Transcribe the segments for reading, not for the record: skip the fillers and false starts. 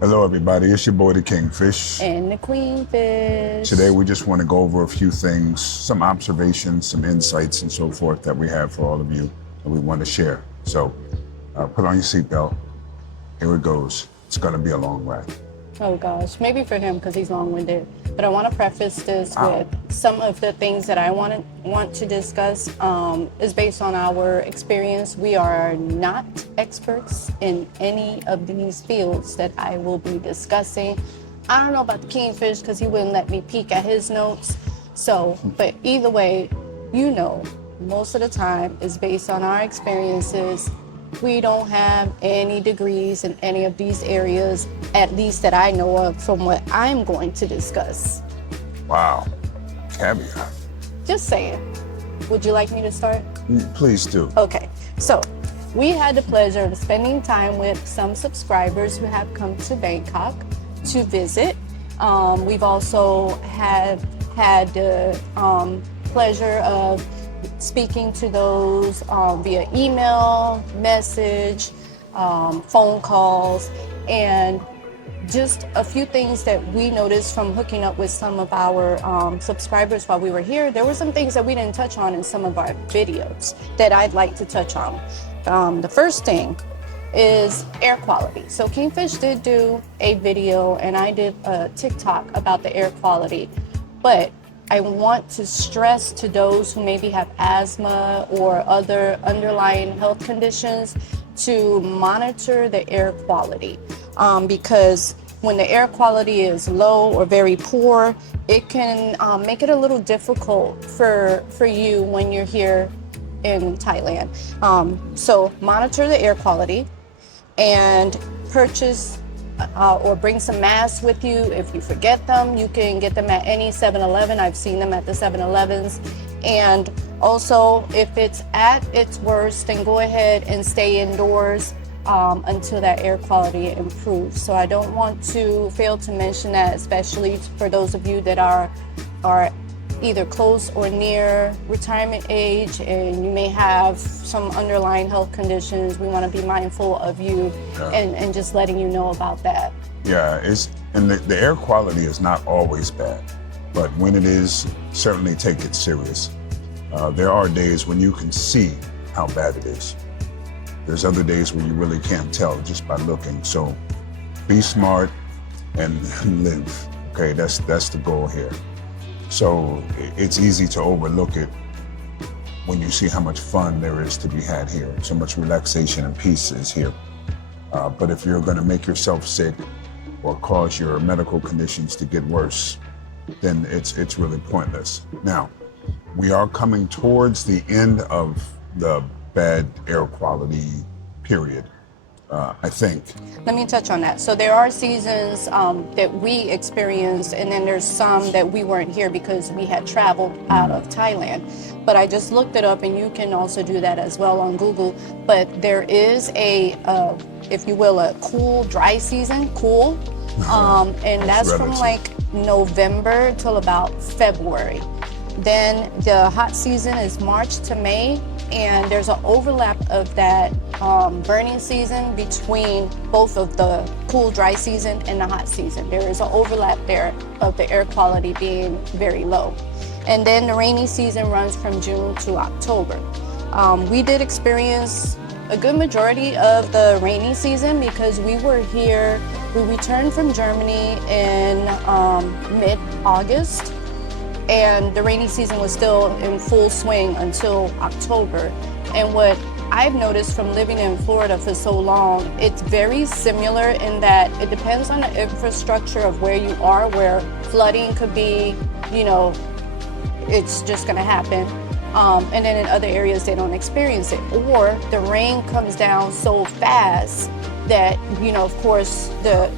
Hello, everybody. It's your boy, the KingFish. And the QueenFish. Today, we just want to go over a few things, some observations, some insights, and so forth that we have for all of you that we want to share. So, put on your seatbelt. Here it goes. It's going to be a long ride. Oh gosh, maybe for him because he's long-winded. But I want to preface this with some of the things that I want to discuss is based on our experience. We are not experts in any of these fields that I will be discussing. I don't know about the KingFish because he wouldn't let me peek at his notes. So, but either way, most of the time is based on our experiences. We don't have any degrees in any of these areas, at least that I know of from what I'm going to discuss. Wow. Caveat. Just saying. Would you like me to start? Please do. Okay. So we had the pleasure of spending time with some subscribers who have come to Bangkok to visit. We've also had the pleasure of speaking to those via email, message, phone calls, and just a few things that we noticed from hooking up with some of our subscribers while we were here. There were some things that we didn't touch on in some of our videos that I'd like to touch on. The first thing is air quality. So KingFish did do a video and I did a TikTok about the air quality, but I want to stress to those who maybe have asthma or other underlying health conditions to monitor the air quality because when the air quality is low or very poor, it can make it a little difficult for you when you're here in Thailand. So monitor the air quality and purchase or bring some masks with you. If you forget them, you can get them at any 7-Eleven. I've seen them at the 7-Elevens. And also, if it's at its worst, then go ahead and stay indoors until that air quality improves. So I don't want to fail to mention that, especially for those of you that are either close or near retirement age and you may have some underlying health conditions. We want to be mindful of you and just letting you know about that. Yeah, the air quality is not always bad, but when it is, certainly take it serious. There are days when you can see how bad it is. There's other days where you really can't tell just by looking. So be smart and live. Okay, that's the goal here. So it's easy to overlook it when you see how much fun there is to be had here. So much relaxation and peace is here. But if you're going to make yourself sick or cause your medical conditions to get worse, then it's really pointless. Now, we are coming towards the end of the bad air quality period. I think. Let me touch on that. So there are seasons that we experienced, and then there's some that we weren't here because we had traveled out of Thailand. But I just looked it up, and you can also do that as well on Google. But there is if you will, a cool, dry season, and that's from like November till about February. Then the hot season is March to May. And there's an overlap of that burning season between both of the cool, dry season and the hot season. There is an overlap there of the air quality being very low. And then the rainy season runs from June to October. We did experience a good majority of the rainy season because we were here. We returned from Germany in mid-August. And the rainy season was still in full swing until October. And what I've noticed from living in Florida for so long, it's very similar in that it depends on the infrastructure of where you are, where flooding could be, it's just gonna happen. And then in other areas, they don't experience it. Or the rain comes down so fast that, of course, the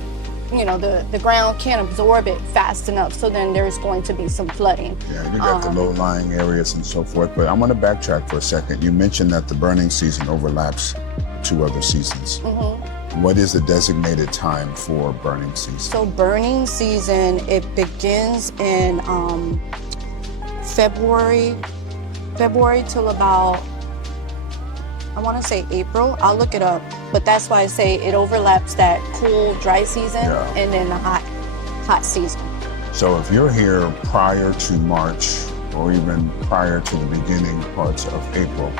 ground can't absorb it fast enough, so then there's going to be some flooding. Yeah, you got the low-lying areas and so forth, but I want to backtrack for a second. You mentioned that the burning season overlaps 2 other seasons. Mm-hmm. What is the designated time for burning season? So burning season, it begins in February till about I want to say April. I'll look it up. But that's why I say it overlaps that cool, dry season and then the hot season. So if you're here prior to March or even prior to the beginning parts of April,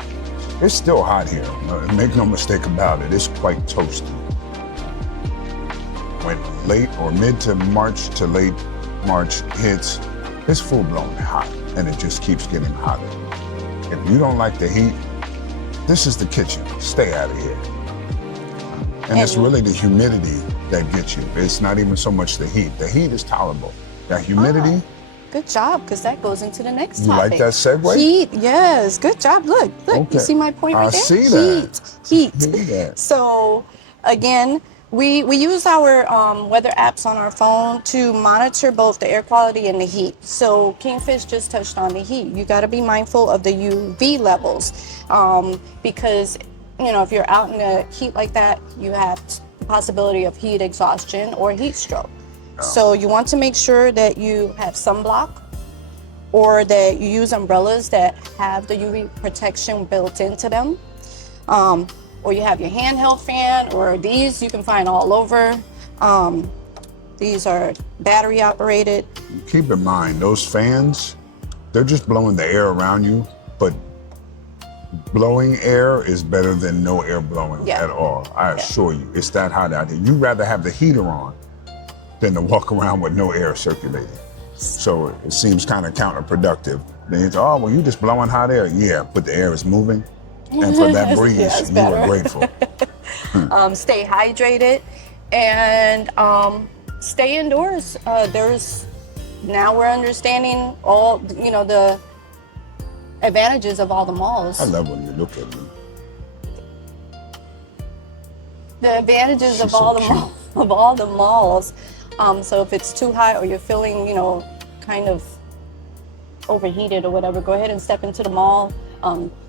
it's still hot here. Make no mistake about it. It's quite toasty. When late or mid to March to late March hits, it's full-blown hot, and it just keeps getting hotter. If you don't like the heat, this is the kitchen. Stay out of here. And it's really the humidity that gets you. It's not even so much the heat. The heat is tolerable. That humidity. Good job, because that goes into the next You topic. like that segue? Heat, yes. Good job. Look, Okay. you see my point right I there? see that. Heat. I see that. So, again, we use our weather apps on our phone to monitor both the air quality and the heat. So KingFish just touched on the heat. You got to be mindful of the UV levels because, you know, if you're out in the heat like that, you have the possibility of heat exhaustion or heat stroke. So you want to make sure that you have sunblock or that you use umbrellas that have the UV protection built into them. Or you have your handheld fan, or these you can find all over. These are battery operated. Keep in mind, those fans, they're just blowing the air around you, but blowing air is better than no air blowing at all. I assure you, it's that hot out here. You'd rather have the heater on than to walk around with no air circulating. So it seems kind of counterproductive. Then you say, oh, well, you're just blowing hot air. Yeah, but the air is moving. And for that breeze, you are grateful. Stay hydrated and stay indoors. Now we're understanding all, you know, the advantages of all the malls. I love when you look at me. The advantages of all the malls. So if it's too hot or you're feeling, you know, kind of overheated or whatever, go ahead and step into the mall.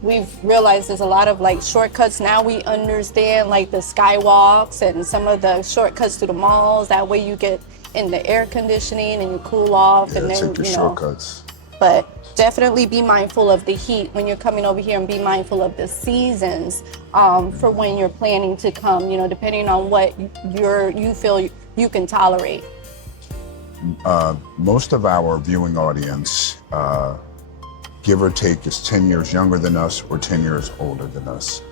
We've realized there's a lot of like shortcuts. Now we understand like the skywalks and some of the shortcuts to the malls. That way you get in the air conditioning and you cool off. Yeah, and then, take the shortcuts. But definitely be mindful of the heat when you're coming over here, and be mindful of the seasons for when you're planning to come, you know, depending on what you feel you can tolerate. Most of our viewing audience, give or take, is 10 years younger than us or 10 years older than us.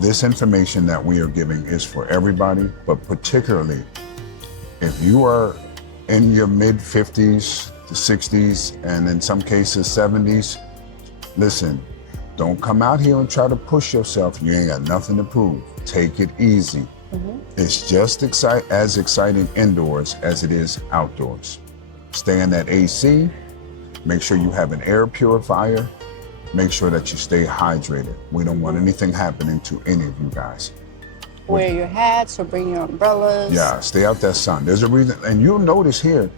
This information that we are giving is for everybody, but particularly if you are in your mid 50s to 60s and in some cases 70s, listen, don't come out here and try to push yourself. You ain't got nothing to prove. Take it easy. It's just as exciting indoors as it is outdoors. Stay in that AC. Make sure you have an air purifier. Make sure that you stay hydrated. We don't want anything happening to any of you guys. Wear your hats or bring your umbrellas. Yeah, stay out that sun. There's a reason, and you'll notice here,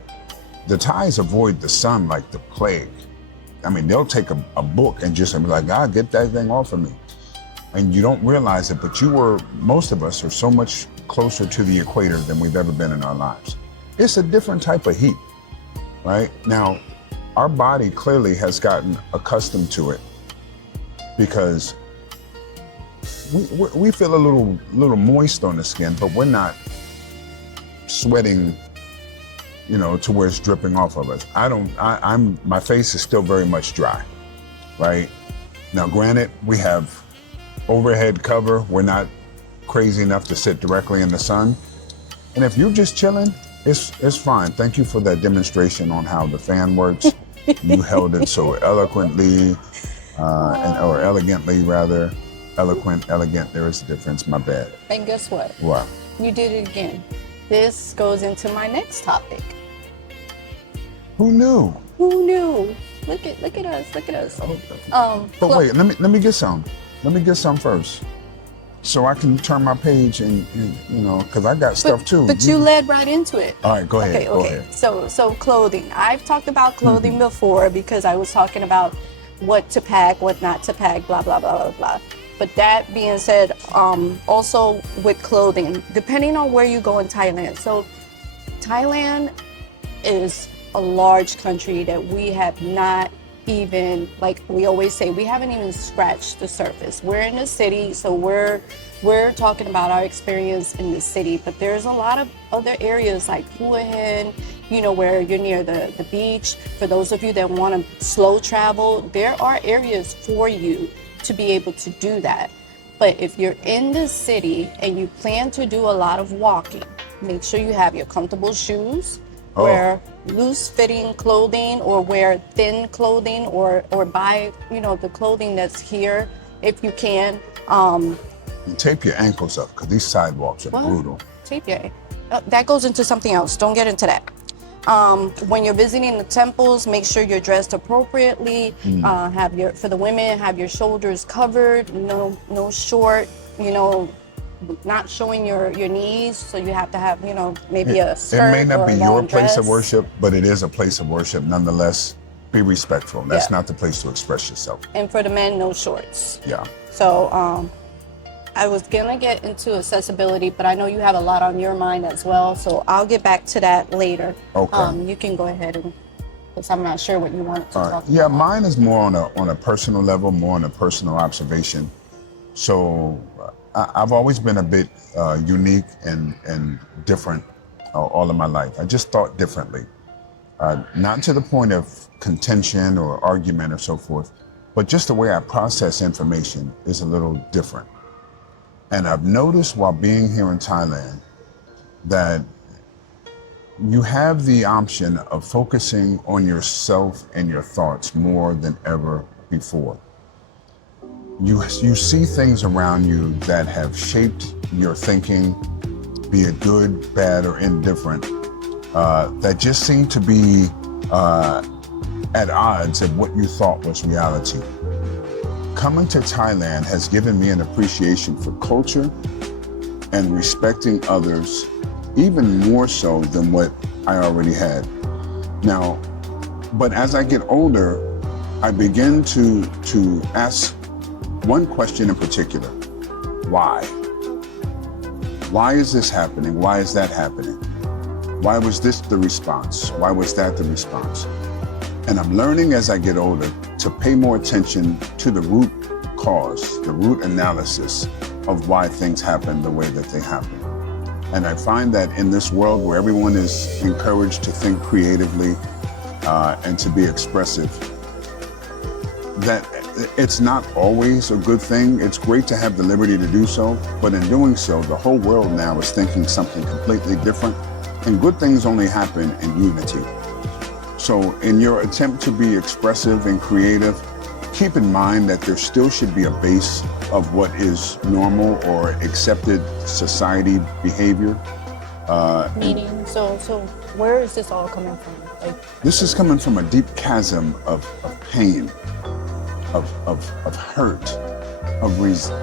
the Thais avoid the sun like the plague. I mean, they'll take a book and just be like, God, get that thing off of me. And you don't realize it, but most of us are so much closer to the equator than we've ever been in our lives. It's a different type of heat, right? Now, our body clearly has gotten accustomed to it because we feel a little moist on the skin, but we're not sweating, you know, to where it's dripping off of us. My face is still very much dry, right? Now, granted, we have overhead cover. We're not crazy enough to sit directly in the sun. And if you're just chilling, it's fine. Thank you for that demonstration on how the fan works. You held it so eloquently, or elegantly rather. Eloquent, elegant, there is a difference, my bad. And guess what? What? You did it again. This goes into my next topic. Who knew? Who knew? Look at us. But wait, let me get some. Let me get some first, so I can turn my page and you know, because I got stuff too. But you led right into it. All right, go ahead. Go Okay. ahead. So clothing. I've talked about clothing before because I was talking about what to pack, what not to pack, blah blah blah blah blah. But that being said, also with clothing, depending on where you go in Thailand. So Thailand is a large country that we have not even, like we always say, we haven't even scratched the surface. We're in the city, so we're talking about our experience in the city, but there's a lot of other areas like Hua Hin, you know, where you're near the beach. For those of you that want to slow travel, there are areas for you to be able to do that. But if you're in the city and you plan to do a lot of walking, make sure you have your comfortable shoes, wear loose-fitting clothing, or wear thin clothing, or buy, you know, the clothing that's here if you can. And tape your ankles up, because these sidewalks are brutal. Tape your that goes into something else. Don't get into that. When you're visiting the temples, make sure you're dressed appropriately. For the women, have your shoulders covered, no short, you know, not showing your knees. So you have to have, you know, maybe a skirt. It may not or be a your long place dress. of worship, but it is a place of worship nonetheless. Be respectful. That's not the place to express yourself. And for the men, no shorts. Yeah. So I was gonna get into accessibility, but I know you have a lot on your mind as well, so I'll get back to that later. Okay. You can go ahead, and because I'm not sure what you want to talk about. Yeah, mine is more on a personal level, more on a personal observation. So I've always been a bit unique and different all of my life. I just thought differently, not to the point of contention or argument or so forth, but just the way I process information is a little different. And I've noticed while being here in Thailand that you have the option of focusing on yourself and your thoughts more than ever before. You see things around you that have shaped your thinking, be it good, bad, or indifferent, that just seem to be at odds of what you thought was reality. Coming to Thailand has given me an appreciation for culture and respecting others, even more so than what I already had. Now, but as I get older, I begin to ask one question in particular: why? Why is this happening? Why is that happening? Why was this the response? Why was that the response? And I'm learning as I get older to pay more attention to the root cause, the root analysis of why things happen the way that they happen. And I find that in this world where everyone is encouraged to think creatively and to be expressive, that it's not always a good thing. It's great to have the liberty to do so, but in doing so, the whole world now is thinking something completely different, and good things only happen in unity. So in your attempt to be expressive and creative, keep in mind that there still should be a base of what is normal or accepted society behavior. Meaning, so where is this all coming from? Like, this is coming from a deep chasm of pain, of hurt, of reason.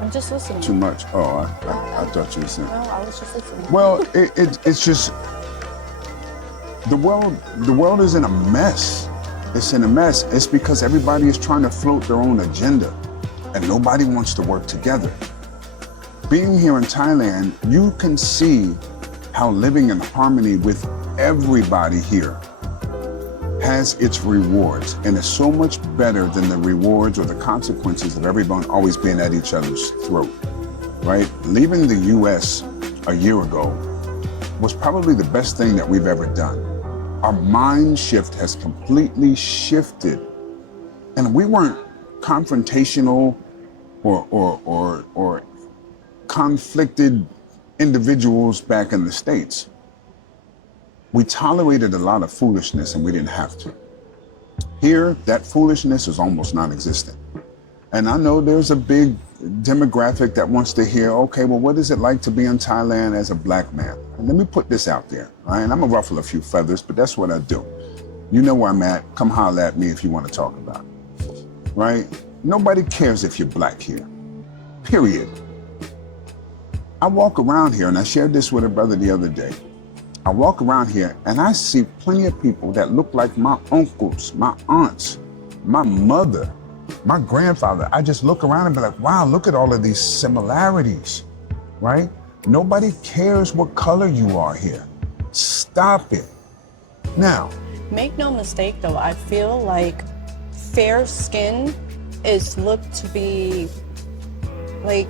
I'm just listening. Too much. Oh, I thought you were saying. No, I was just listening. Well, it's just the world is in a mess. It's in a mess. It's because everybody is trying to float their own agenda, and nobody wants to work together. Being here in Thailand, you can see how living in harmony with everybody here has its rewards, and is so much better than the rewards or the consequences of everyone always being at each other's throat, right? Leaving the US a year ago was probably the best thing that we've ever done. Our mind shift has completely shifted, and we weren't confrontational or conflicted individuals back in the States. We tolerated a lot of foolishness, and we didn't have to. Here, that foolishness is almost non-existent. And I know there's a big demographic that wants to hear, okay, well, what is it like to be in Thailand as a black man? And let me put this out there, right? And I'm gonna ruffle a few feathers, but that's what I do. You know where I'm at. Come holler at me if you want to talk about it, right? Nobody cares if you're black here, period. I walk around here, and I shared this with a brother the other day. I walk around here and I see plenty of people that look like my uncles, my aunts, my mother, my grandfather. I just look around and be like, wow, look at all of these similarities, right? Nobody cares what color you are here. Stop it. Now, Make no mistake though, I feel like fair skin is looked to be like,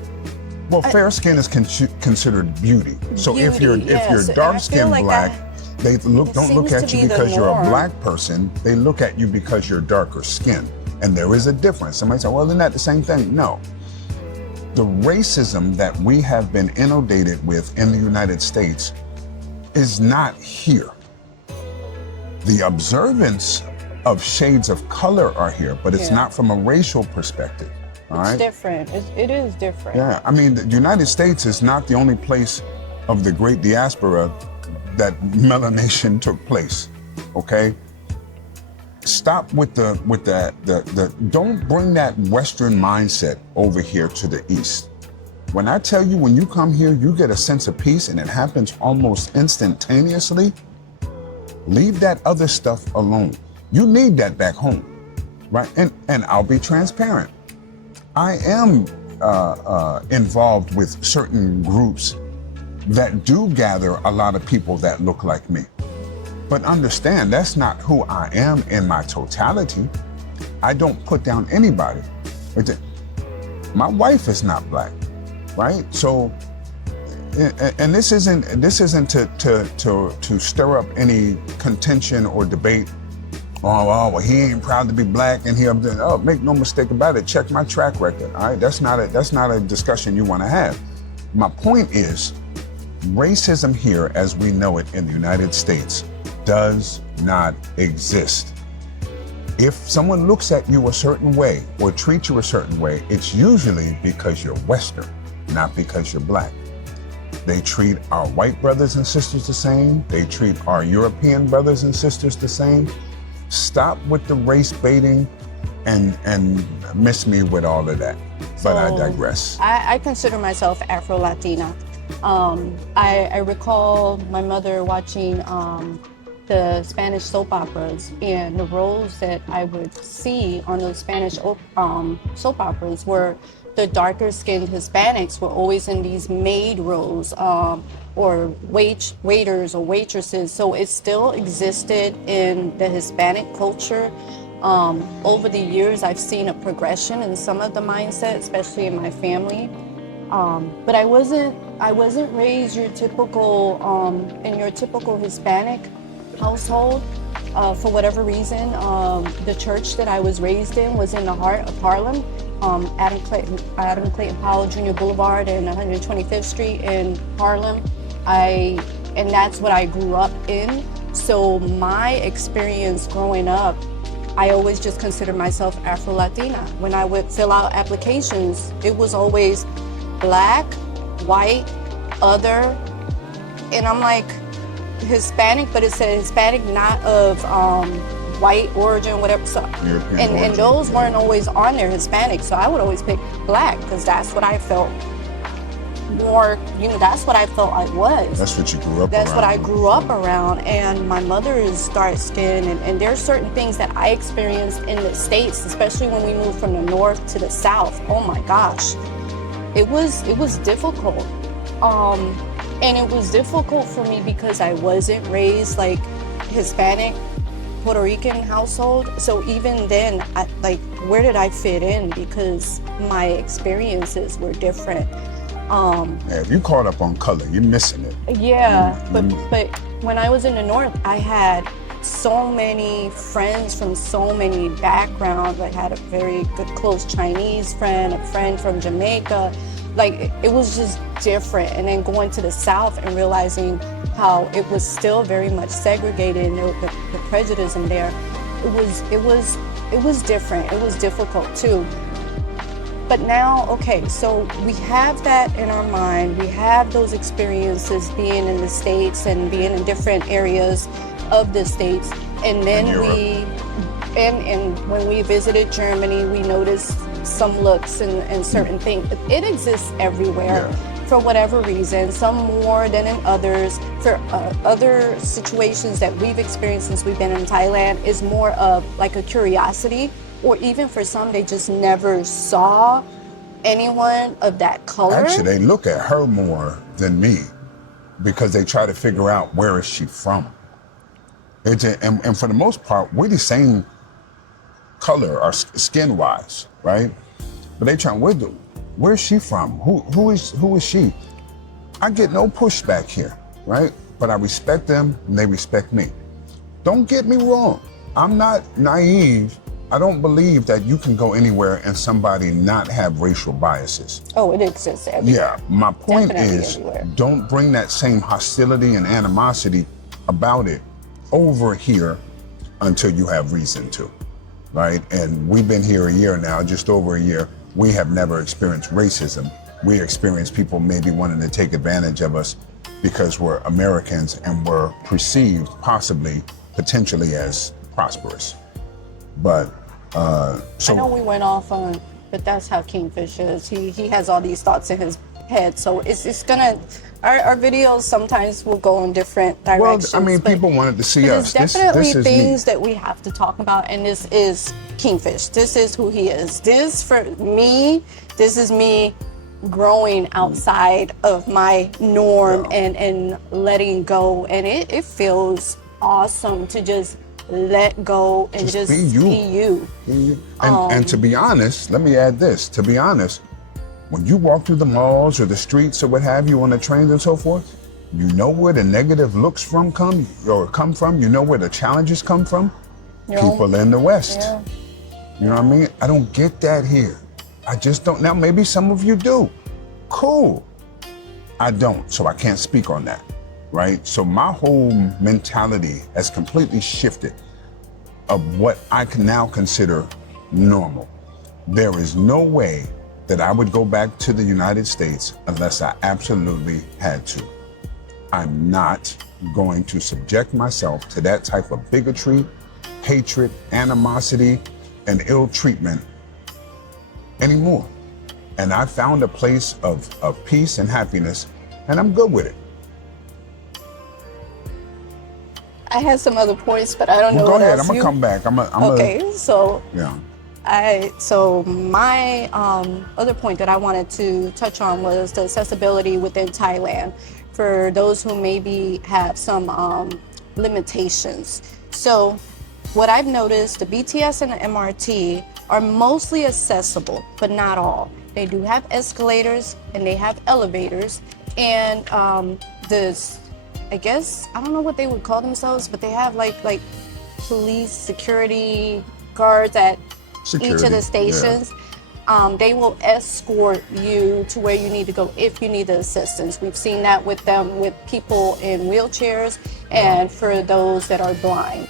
Well, fair skin is considered beauty. So if beauty, you're yes. dark skinned like black, they don't look seems at to you be the because you're a norm. black person. They look at you because you're darker skinned. And there is a difference. Somebody say, well, isn't that the same thing? No. The racism that we have been inundated with in the United States is not here. The observance of shades of color are here, but it's not from a racial perspective. All right? It's different. It is different. Yeah, I mean, the United States is not the only place of the great diaspora that melanation took place, okay? Stop with the don't bring that Western mindset over here to the East. When I tell you, when you come here, you get a sense of peace and it happens almost instantaneously, leave that other stuff alone. You need that back home, right? And I'll be transparent. I am involved with certain groups that do gather a lot of people that look like me. But understand, that's not who I am in my totality. I don't put down anybody. My wife is not black, right? So, and this isn't to stir up any contention or debate. Oh, well, he ain't proud to be black, and make no mistake about it. Check my track record. All right, that's not a discussion you want to have. My point is, racism here, as we know it in the United States, does not exist. If someone looks at you a certain way or treats you a certain way, it's usually because you're Western, not because you're black. They treat our white brothers and sisters the same. They treat our European brothers and sisters the same. Stop with the race baiting and miss me with all of that. But I digress. I consider myself Afro-Latina. I recall my mother watching the Spanish soap operas, and the roles that I would see on those Spanish soap operas were the darker skinned Hispanics were always in these maid roles, or waiters or waitresses. So it still existed in the Hispanic culture. Over the years, I've seen a progression in some of the mindset, especially in my family. But I wasn't raised your typical in your typical Hispanic household. For whatever reason, the church that I was raised in was in the heart of Harlem, Adam Clayton Powell Jr. Boulevard and 125th Street in Harlem. And that's what I grew up in. So my experience growing up, I always just considered myself Afro-Latina. When I would fill out applications, it was always black, white, other, and I'm like, Hispanic, but it said Hispanic, not of white origin, whatever. So, and those weren't always on there, Hispanic. So I would always pick black because that's what I felt more. That's what I felt I was. That's what you grew up. That's around. what I grew up around. And my mother is dark skinned, and there's certain things that I experienced in the States, especially when we moved from the north to the south. Oh my gosh, it was difficult. And it was difficult for me because I wasn't raised like Hispanic, Puerto Rican household. So even then, where did I fit in? Because my experiences were different. If you caught up on color, you're missing it. Yeah, but when I was in the north, I had so many friends from so many backgrounds. I had a very good close Chinese friend, a friend from Jamaica. Like, it was just different. And then going to the South and realizing how it was still very much segregated and the prejudice in there, it was different. It was difficult too. But now, okay, so we have that in our mind. We have those experiences being in the States and being in different areas of the States. And then and when we visited Germany, we noticed some looks and certain things. It exists everywhere for whatever reason, some more than in others. For other situations that we've experienced since we've been in Thailand is more of like a curiosity, or even for some, they just never saw anyone of that color. Actually, they look at her more than me because they try to figure out where is she from. And for the most part, we're the same color or skin-wise, right? But they trying, where's she from? Who is she? I get no pushback here, right? But I respect them and they respect me. Don't get me wrong. I'm not naive. I don't believe that you can go anywhere and somebody not have racial biases. Oh, it exists everywhere. Yeah, my point Definitely is, everywhere. don't bring that same hostility and animosity about it over here until you have reason to, right? And we've been here a year now, just over a year. We have never experienced racism. We experience people maybe wanting to take advantage of us because we're Americans and we're perceived possibly, potentially as prosperous. But so I know we went off on, but that's how KingFish is. He has all these thoughts in his head, so it's gonna. Our videos sometimes will go in different directions. Well, I mean, people wanted to see us. There's definitely this is things me. that we have to talk about, and this is KingFish. This is who he is. This for me. This is me growing outside of my norm and letting go, and it feels awesome to just let go and just be you. And to be honest, let me add this. To be honest, when you walk through the malls or the streets or what have you on the trains and so forth, you know where the negative looks come from. You know where the challenges come from. People in the West. Yeah. You know what I mean? I don't get that here. I just don't. Now, maybe some of you do. Cool. I don't, so I can't speak on that, right? So my whole mentality has completely shifted of what I can now consider normal. There is no way that I would go back to the United States unless I absolutely had to. I'm not going to subject myself to that type of bigotry, hatred, animosity, and ill treatment anymore. And I found a place of peace and happiness, and I'm good with it. I had some other points, but I don't know Go what ahead, else I'm gonna come back. Okay, so yeah. So my other point that I wanted to touch on was the accessibility within Thailand for those who maybe have some limitations. So what I've noticed, the BTS and the MRT are mostly accessible, but not all. They do have escalators and they have elevators, and I guess, I don't know what they would call themselves, but they have like police security guards at each of the stations. Yeah. They will escort you to where you need to go if you need the assistance. We've seen that with them, with people in wheelchairs and for those that are blind.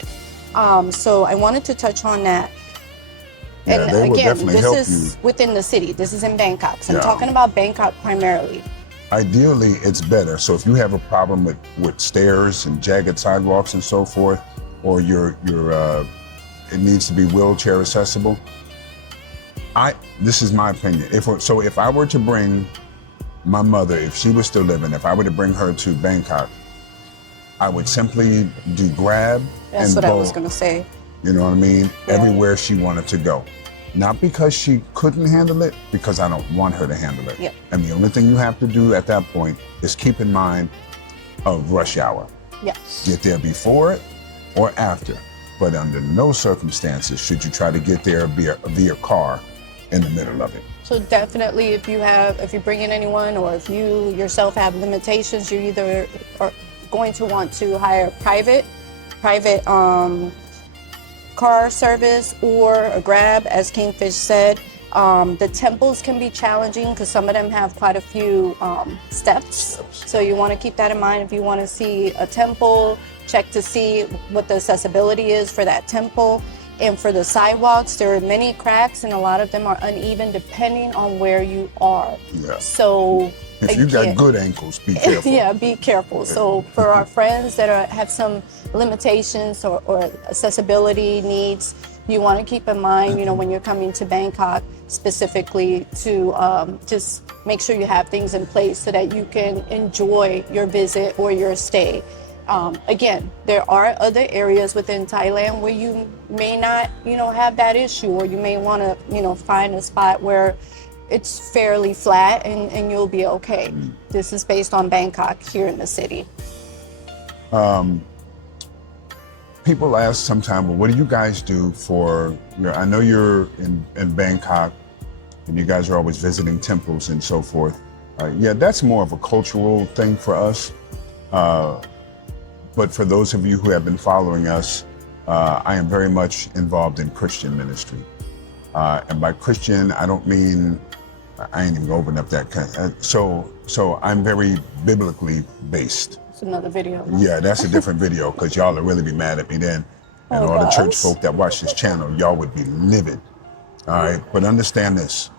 So I wanted to touch on that. Yeah, and they will again, definitely this help is you. within the city. This is in Bangkok. So I'm talking about Bangkok primarily. Ideally, it's better. So if you have a problem with stairs and jagged sidewalks and so forth, or it needs to be wheelchair accessible, this is my opinion. If I were to bring my mother, if she was still living, if I were to bring her to Bangkok, I would simply do Grab That's and what go, I was going to say. You know what I mean? Yeah. Everywhere she wanted to go. Not because she couldn't handle it, because I don't want her to handle it. Yep. And the only thing you have to do at that point is keep in mind of rush hour. Yes. Get there before it or after. But under no circumstances should you try to get there via car in the middle of it. So definitely, if you bring in anyone, or if you yourself have limitations, you either are going to want to hire private car service or a Grab, as KingFish said. The temples can be challenging because some of them have quite a few steps. So you want to keep that in mind. If you want to see a temple, check to see what the accessibility is for that temple. And for the sidewalks, there are many cracks and a lot of them are uneven depending on where you are. Yeah. So if you got good ankles, be careful. Yeah, be careful. So for our friends that have some limitations or accessibility needs, you want to keep in mind, when you're coming to Bangkok specifically, to just make sure you have things in place so that you can enjoy your visit or your stay. Again, there are other areas within Thailand where you may not, have that issue, or you may want to, find a spot where it's fairly flat and you'll be okay. This is based on Bangkok here in the city. people ask sometimes, well, what do you guys do for I know you're in Bangkok and you guys are always visiting temples and so forth. Yeah, that's more of a cultural thing for us. But for those of you who have been following us, I am very much involved in Christian ministry. And by Christian, I don't mean, I ain't even gonna open up that kind. So I'm very biblically based. It's another video. Yeah, that's a different video because y'all will really be mad at me then. And all the church folk that watch this channel, y'all would be livid. All right, but understand this.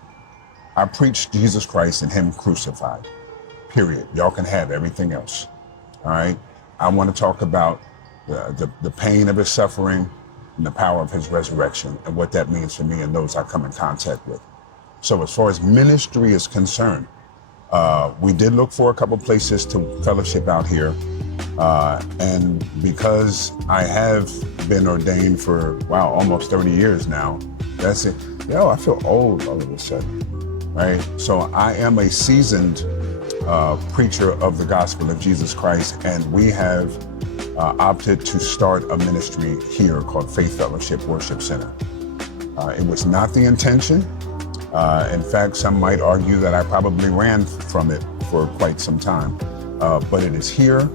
I preach Jesus Christ and him crucified, period. Y'all can have everything else. All right, I want to talk about the pain of his suffering and the power of his resurrection and what that means for me and those I come in contact with. So as far as ministry is concerned, we did look for a couple places to fellowship out here. And because I have been ordained for, wow, almost 30 years now, that's it. Yo, I feel old all of a sudden, right? So I am a seasoned preacher of the gospel of Jesus Christ, and we have opted to start a ministry here called Faith Fellowship Worship Center. It was not the intention. In fact, some might argue that I probably ran from it for quite some time, but it is here.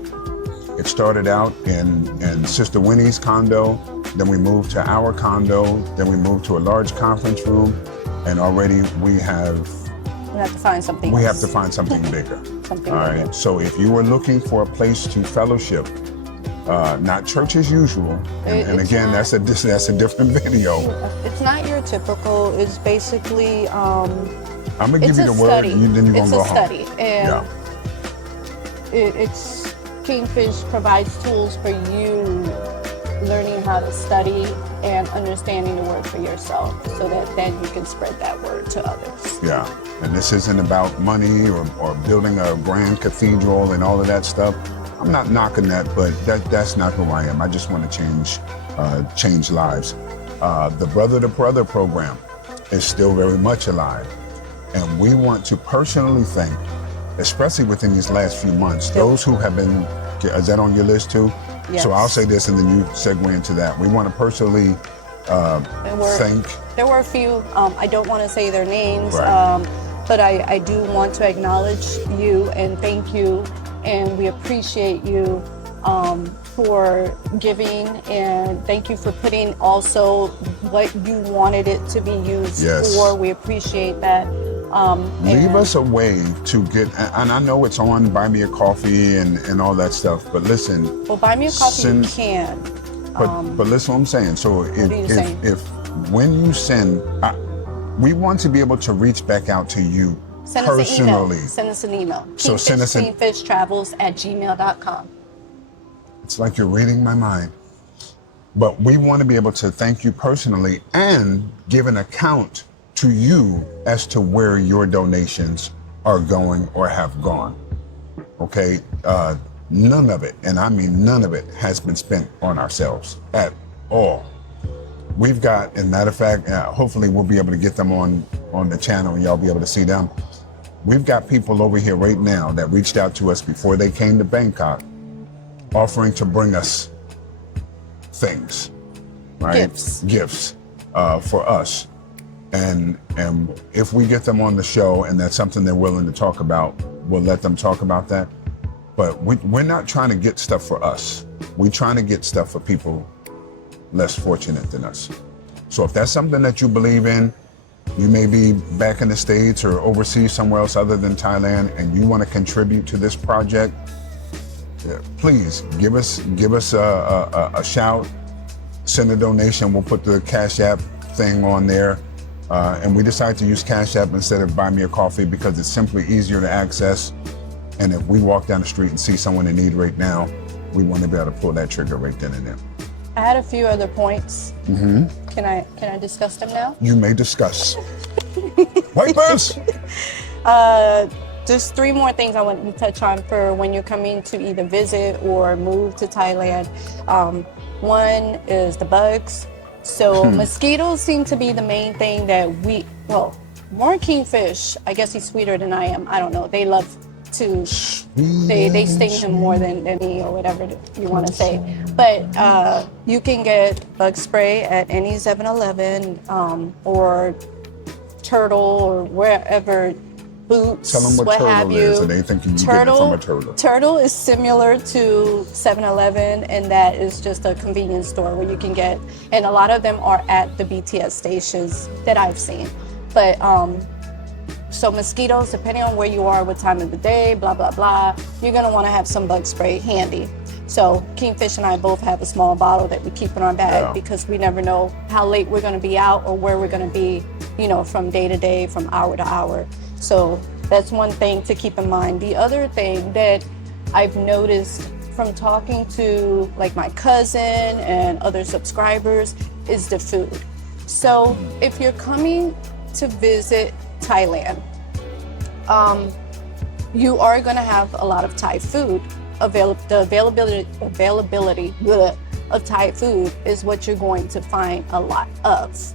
It started out in Sister Winnie's condo, then we moved to our condo, then we moved to a large conference room, and already we have to find something we else. have to find something bigger. Something All bigger. right, so if you are looking for a place to fellowship, not church as usual, and again, that's a different video. It's not your typical, it's basically, I'm gonna give you the word, study. and then you're gonna go home. It's a study, and it's KingFish provides tools for you learning how to study and understanding the word for yourself so that then you can spread that word to others. Yeah, and this isn't about money or building a grand cathedral and all of that stuff. I'm not knocking that, but that's not who I am. I just want to change lives. The Brother to Brother program is still very much alive. And we want to personally thank, especially within these last few months, those who have been, is that on your list too? Yes. So I'll say this and then you segue into that. We want to personally thank. There were a few, I don't want to say their names, Right. but I do want to acknowledge you and thank you. And we appreciate you for giving, and thank you for putting also what you wanted it to be used for. We appreciate that. Leave us a way to get, and I know it's on Buy Me a Coffee and all that stuff, but listen. Well, Buy Me a Coffee you can. But listen what I'm saying. So if when you send, we want to be able to reach back out to you personally. Send us an email. So send us KingFish Travels at gmail.com. It's like you're reading my mind. But we want to be able to thank you personally and give an account to you as to where your donations are going or have gone. Okay? None of it, and I mean none of it, has been spent on ourselves at all. We've got, and matter of fact, hopefully we'll be able to get them on the channel and y'all be able to see them. We've got people over here right now that reached out to us before they came to Bangkok, offering to bring us things, right? Gifts for us. And if we get them on the show and that's something they're willing to talk about, we'll let them talk about that. But we're not trying to get stuff for us. We're trying to get stuff for people less fortunate than us. So if that's something that you believe in, you may be back in the States or overseas somewhere else other than Thailand, and you want to contribute to this project, please give us a shout, send a donation. We'll put the Cash App thing on there. And we decided to use Cash App instead of Buy Me a Coffee because it's simply easier to access. And if we walk down the street and see someone in need right now, we want to be able to pull that trigger right then and there. I had a few other points. Mm-hmm. Can I discuss them now? You may discuss. Wipers! Just 3 more things I want to touch on for when you're coming to either visit or move to Thailand. One is the bugs. So mosquitoes seem to be the main thing that more KingFish, I guess he's sweeter than I am. I don't know. They love to, they sting him more than me, or whatever you want to say. But you can get bug spray at any 7-Eleven, or Turtle, or wherever, Boots, Tell them what have Turtle you. is, and they think you get it from a turtle. Turtle is similar to 7-Eleven, and that is just a convenience store where you can get, and a lot of them are at the BTS stations that I've seen. But so mosquitoes, depending on where you are, what time of the day, blah, blah, blah, you're gonna wanna have some bug spray handy. So KingFish and I both have a small bottle that we keep in our bag, because we never know how late we're gonna be out or where we're gonna be, you know, from day to day, from hour to hour. So that's one thing to keep in mind. The other thing that I've noticed from talking to like my cousin and other subscribers is the food. So if you're coming to visit Thailand, you are going to have a lot of Thai food. The availability of Thai food is what you're going to find a lot of.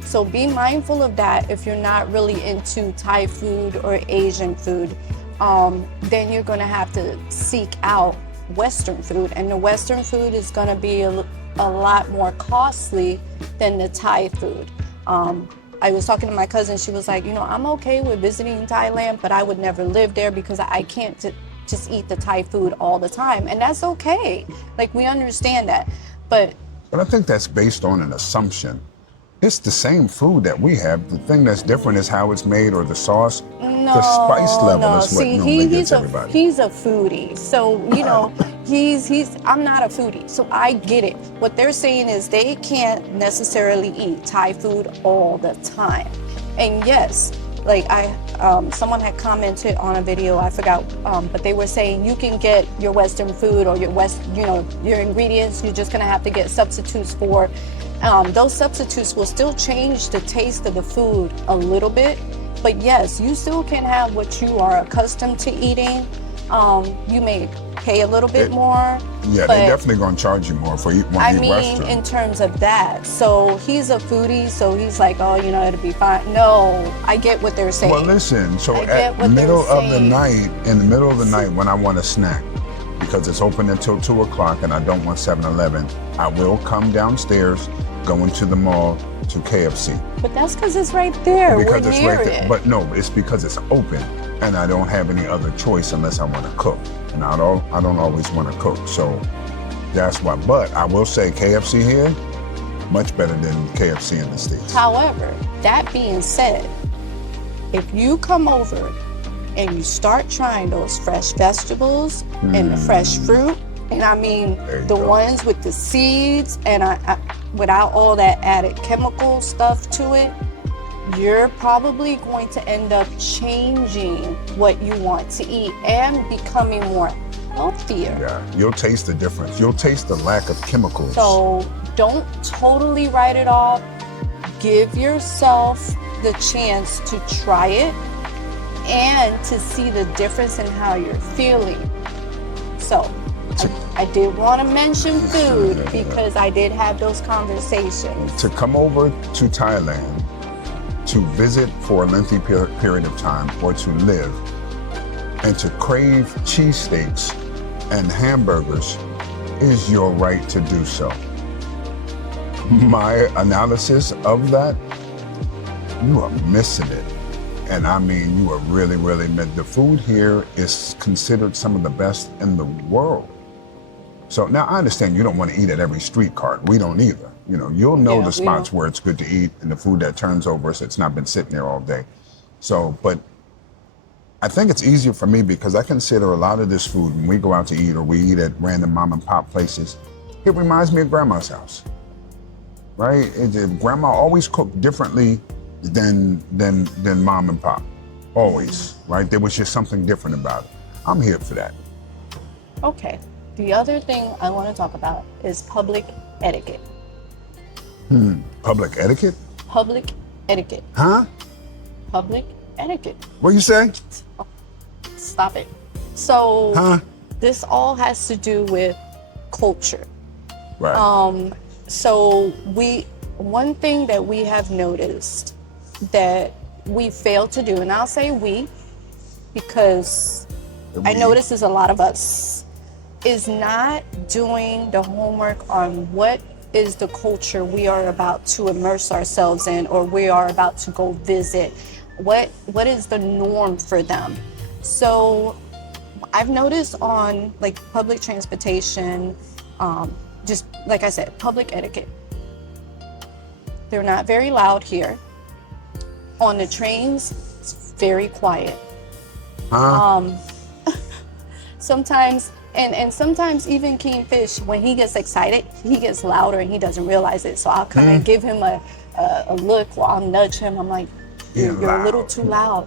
So be mindful of that. If you're not really into Thai food or Asian food, then you're going to have to seek out Western food, and the Western food is going to be a lot more costly than the Thai food. I was talking to my cousin. She was like, you know, I'm okay with visiting Thailand, but I would never live there because I can't just eat the Thai food all the time. And that's okay. Like, we understand that. But I think that's based on an assumption. It's the same food that we have. The thing that's different is how it's made, or the sauce. The spice level is what normally gets everybody. He's a foodie. So, you know, I'm not a foodie. So I get it. What they're saying is they can't necessarily eat Thai food all the time. And yes, like someone had commented on a video, I forgot, but they were saying you can get your Western food or your ingredients. You're just gonna have to get substitutes for. Those substitutes will still change the taste of the food a little bit, but yes, you still can have what you are accustomed to eating. You may pay a little bit more. Yeah, they're definitely going to charge you more for eating Western. I mean, in terms of that. So he's a foodie, so he's like, oh, you know, it'll be fine. No, I get what they're saying. Well, listen, so at the middle of the night, in the middle of the night when I want a snack, because it's open until 2 o'clock and I don't want 7-Eleven, I will come downstairs, go into the mall to KFC. But that's because it's right there. Because We're it's near right there. it. But no, it's because it's open and I don't have any other choice unless I want to cook. And I don't always want to cook. So that's why. But I will say KFC here, much better than KFC in the States. However, that being said, if you come over and you start trying those fresh vegetables and the fresh fruit, and I mean the ones with the seeds and without all that added chemical stuff to it, you're probably going to end up changing what you want to eat and becoming more healthier. Yeah, you'll taste the difference. You'll taste the lack of chemicals. So don't totally write it off. Give yourself the chance to try it and to see the difference in how you're feeling. So I did want to mention food because I did have those conversations. To come over to Thailand, to visit for a lengthy period of time, or to live, and to crave cheesesteaks and hamburgers is your right to do so. My analysis of that, you are missing it. And I mean, you are really, really missing. The food here is considered some of the best in the world. So now I understand you don't want to eat at every street cart. We don't either. You know, you'll know the spots where it's good to eat and the food that turns over so it's not been sitting there all day. So, but I think it's easier for me because I consider a lot of this food when we go out to eat or we eat at random mom and pop places, it reminds me of grandma's house, right? Grandma always cooked differently than mom and pop, always, right? There was just something different about it. I'm here for that. Okay. The other thing I want to talk about is public etiquette. Public etiquette? Public etiquette. Huh? Public etiquette. What you say? Stop it. So this all has to do with culture. Right. So one thing that we have noticed that we fail to do, and I'll say we, because I notice is a lot of us is not doing the homework on what is the culture we are about to immerse ourselves in, or we are about to go visit. What is the norm for them? So I've noticed on like public transportation, just like I said, public etiquette. They're not very loud here. On the trains, it's very quiet. Sometimes, and sometimes even KingFish, when he gets excited, he gets louder and he doesn't realize it. So I'll kind of give him a look, or I'll nudge him. I'm like, you're a little too loud.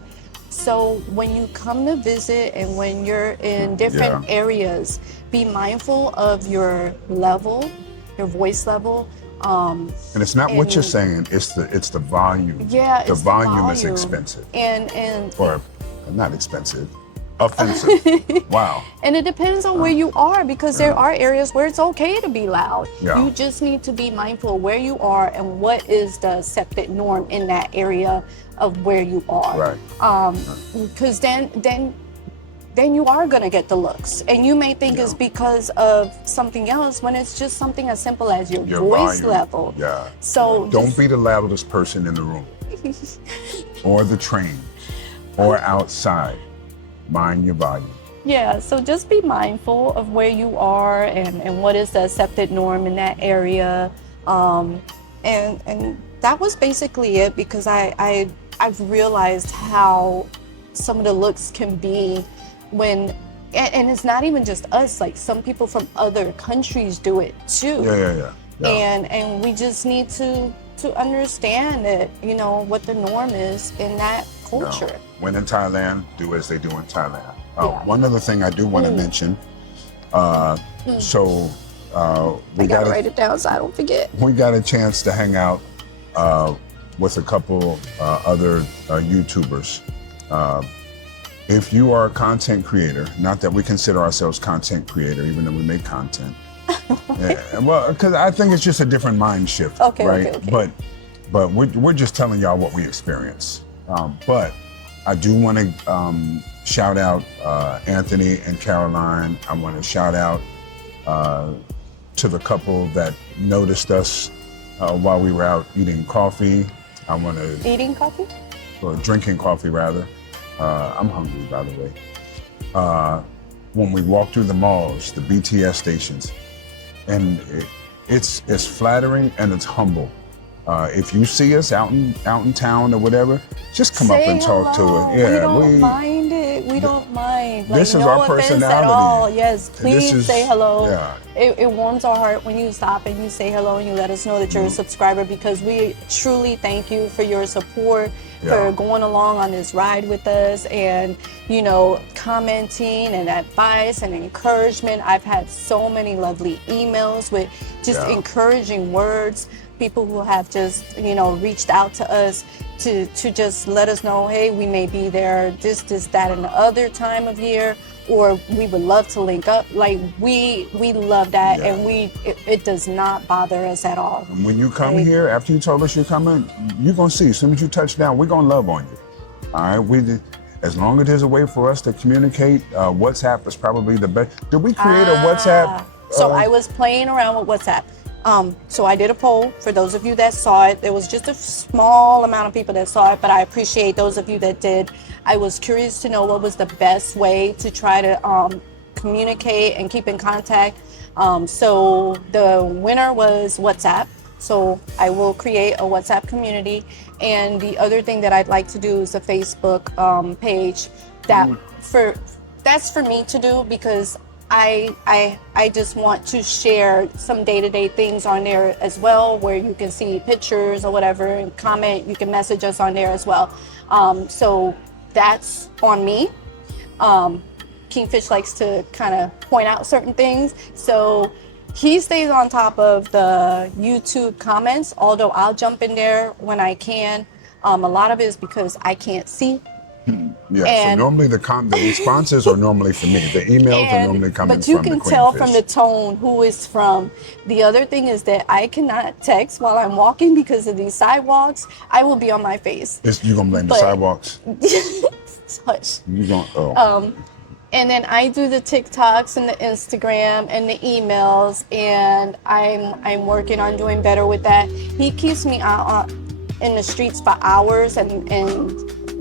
So when you come to visit and when you're in different areas, be mindful of your level, your voice level. And it's not what you're saying, it's the volume. Yeah, the volume is expensive. Or not expensive, offensive. Wow. And it depends on where you are, because there are areas where it's okay to be loud. Yeah. You just need to be mindful of where you are and what is the accepted norm in that area of where you are. Right. Because then you are going to get the looks, and you may think it's because of something else when it's just something as simple as your voice volume level. Yeah. So don't be the loudest person in the room or the train or outside. Mind your volume. Yeah, so just be mindful of where you are and what is the accepted norm in that area. And that was basically it, because I've realized how some of the looks can be when, and it's not even just us, like some people from other countries do it too. Yeah. And we just need to understand that, you know, what the norm is in that culture. No. When in Thailand, do as they do in Thailand. One other thing I do want to mention, so we got to write it down so I don't forget. We got a chance to hang out with a couple other YouTubers. If you are a content creator, not that we consider ourselves content creator, even though we make content. Well, because I think it's just a different mind shift, right? Okay. But we're just telling y'all what we experience. But I do want to shout out Anthony and Caroline. I want to shout out to the couple that noticed us while we were out eating coffee. Eating coffee? Or drinking coffee, rather. I'm hungry, by the way. When we walk through the malls, the BTS stations, and it's flattering and it's humble. If you see us out in town or whatever, just come up and talk to it. Yeah, we don't mind it. We don't mind. Like, this is no our offense personality. At all. Yes, please say hello. Yeah. It warms our heart when you stop and you say hello and you let us know that you're a subscriber, because we truly thank you for your support, for going along on this ride with us, and, you know, commenting and advice and encouragement. I've had so many lovely emails with just encouraging words. People who have just, you know, reached out to us to just let us know, hey, we may be there this, that, and the other time of year, or we would love to link up. Like, we love that, and it does not bother us at all. And when you come here, after you told us you're coming, you're gonna see, as soon as you touch down, we're gonna love on you. All right, as long as there's a way for us to communicate, WhatsApp is probably the best. Did we create a WhatsApp? So I was playing around with WhatsApp. So I did a poll for those of you that saw it. There was just a small amount of people that saw it, but I appreciate those of you that did. I was curious to know what was the best way to try to communicate and keep in contact. So the winner was WhatsApp. So I will create a WhatsApp community. And the other thing that I'd like to do is a Facebook page. That's for me to do, because I just want to share some day-to-day things on there as well, where you can see pictures or whatever and comment. You can message us on there as well. So that's on me. KingFish likes to kind of point out certain things. So he stays on top of the YouTube comments, although I'll jump in there when I can. A lot of it is because I can't see. So normally the responses are normally for me. The emails are normally coming from the But you can tell from the tone who is from. The other thing is that I cannot text while I'm walking because of these sidewalks. I will be on my face. You gonna blame the sidewalks? Hush. You gonna? And then I do the TikToks and the Instagram and the emails, and I'm working on doing better with that. He keeps me out in the streets for hours and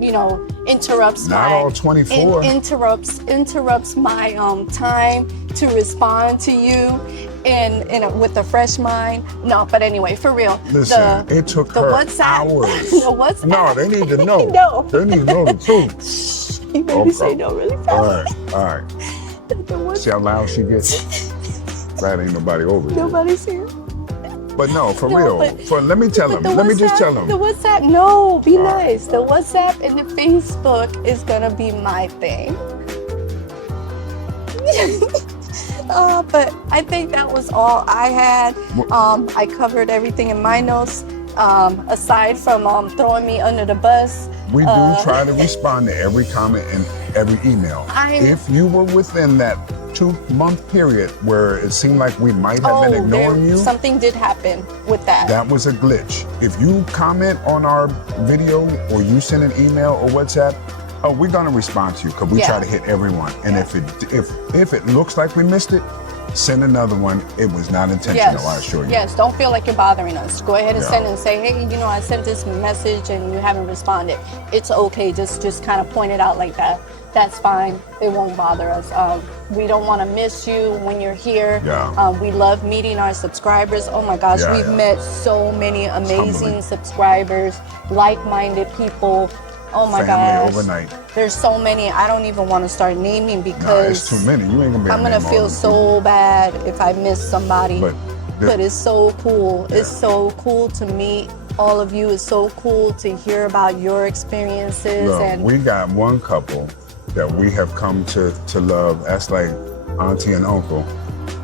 you know, interrupts Not all 24. interrupts my time to respond to you and with a fresh mind. No, but anyway, for real. Listen, it took her hours. The WhatsApp. No, they need to know. No. They need to know the truth. You made me say no really fast. All right. See how loud she gets? Glad ain't nobody over here. Nobody's here. But no, for No, real. but- Let me tell him. The Let me just WhatsApp- tell him. The WhatsApp, no, be nice. The WhatsApp and the Facebook is gonna be my thing. But I think that was all I had. I covered everything in my notes. Aside from throwing me under the bus. We do try to respond to every comment and every email. If you were within that 2-month period where it seemed like we might have been ignoring you, something did happen with that. that was a glitch. If you comment on our video or you send an email or WhatsApp, we're gonna respond to you because we try to hit everyone. And if it looks like we missed it, send another one. It was not intentional, I assure you. Yes, don't feel like you're bothering us. Go ahead and send and say, hey, you know, I sent this message and you haven't responded. It's okay, just kind of point it out like that. That's fine. It won't bother us. We don't want to miss you when you're here. We love meeting our subscribers. Oh my gosh, we've met so many amazing subscribers, like-minded people. Oh my gosh. Overnight. There's so many. I don't even want to start naming because it's too many. You ain't gonna be I'm gonna feel so bad if I miss somebody. But it's so cool. It's so cool to meet all of you. It's so cool to hear about your experiences. Look, and we got one couple that we have come to love. That's like auntie and uncle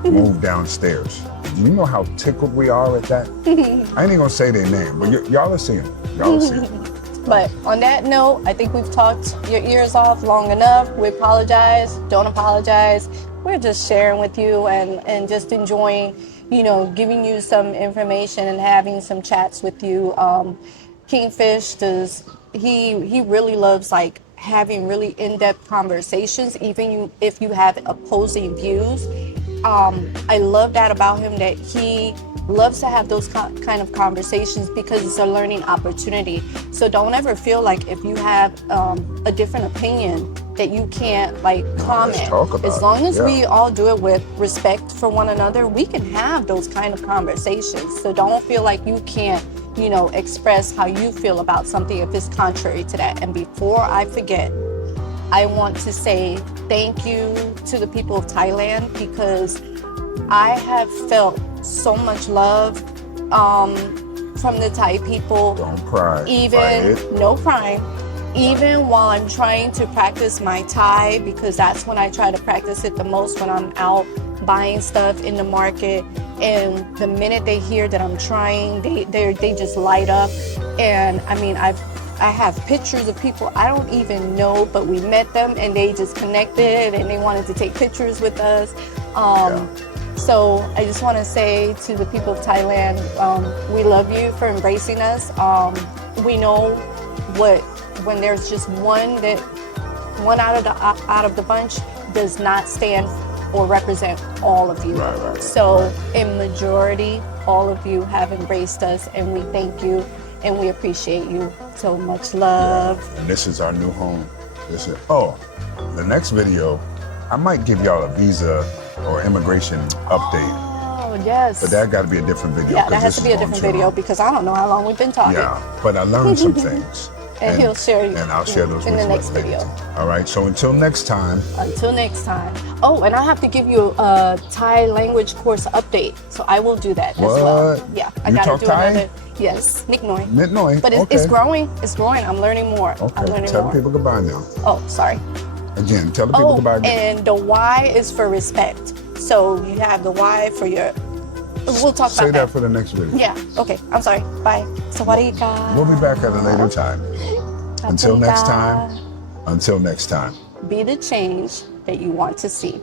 moved downstairs. You know how tickled we are at that? I ain't even gonna say their name, but y'all are seeing. Y'all are seeing. But on that note, I think we've talked your ears off long enough. We apologize. Don't apologize. We're just sharing with you and just enjoying, you know, giving you some information and having some chats with you. KingFish he really loves like having really in-depth conversations, even if you have opposing views. I love that about him, that he loves to have those kind of conversations because it's a learning opportunity. So don't ever feel like if you have a different opinion that you can't like comment. As long as we all do it with respect for one another, we can have those kind of conversations. So don't feel like you can't, you know, express how you feel about something if it's contrary to that. And before I forget, I want to say thank you to the people of Thailand because I have felt so much love from the Thai people. Don't cry. No crying. Even while I'm trying to practice my Thai, because that's when I try to practice it the most, when I'm out buying stuff in the market. And the minute they hear that I'm trying, they just light up. And I mean, I have pictures of people I don't even know, but we met them and they just connected and they wanted to take pictures with us. So I just want to say to the people of Thailand, we love you for embracing us. We know when there's just one out of the bunch does not stand or represent all of you. So in majority, all of you have embraced us and we thank you and we appreciate you. So much love. And this is our new home. The next video, I might give y'all a visa or immigration update. Oh, yes. But that got to be a different video. Yeah, that has to be a different video because I don't know how long we've been talking. Yeah, but I learned some things. And he'll share you. And I'll share those in with the you next video. All right, so until next time. Until next time. Oh, and I have to give you a Thai language course update. So I will do that as well. Yeah, I got to do Thai? another. Yes, Nick Noi. Nick Noi. But it's growing. It's growing. I'm learning more. Okay. I'm learning Tell more. the people goodbye now. Oh, sorry. Again, tell the people goodbye again. And the Y is for respect. So you have the Y for your. We'll talk about that. Say that for the next video. Yeah. Okay. I'm sorry. Bye. Sawadee. We'll be back at a later time. Until next time. Until next time. Be the change that you want to see.